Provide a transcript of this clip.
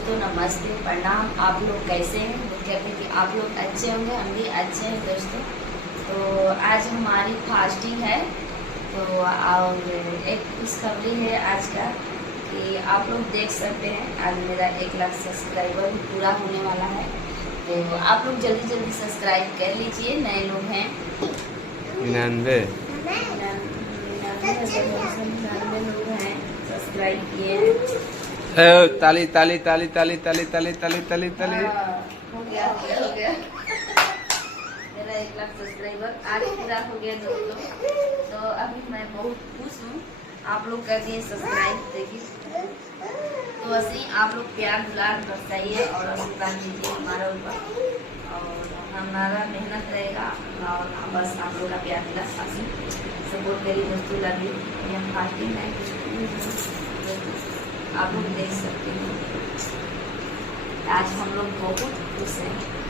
दोस्तों, नमस्ते, प्रणाम। आप लोग कैसे हैं? मुझे कहते हैं कि आप लोग अच्छे होंगे, हम भी अच्छे हैं दोस्तों। तो आज हमारी फास्टिंग है। तो और एक खुशखबरी है आज का कि आप लोग देख सकते हैं, आज मेरा 1 लाख सब्सक्राइबर भी पूरा होने वाला है। तो आप लोग जल्दी जल्दी सब्सक्राइब कर लीजिए। नए लोग हैं 99 लोग हैं सब्सक्राइब किए हैं। ताली ताली ताली ताली ताली ताली ताली ताली ताली। हो गया मेरा 1 लाख सब्सक्राइबर आज पूरा हो गया दोस्तों। तो अभी मैं बहुत खुश हूँ। आप लोग कर दिए सब्सक्राइब, देखिए। तो ऐसे ही आप लोग प्यार दुलार बरसाइए और आशीर्वाद दीजिए हमारा ऊपर, और हमारा मेहनत रहेगा। और बस आप लोग का प्यार दिला सासी सपोर्ट करिए दोस्तों। Love you. हम फास्टिंग है, आप लोग देख सकते हैं। आज हम लोग बहुत खुश हैं।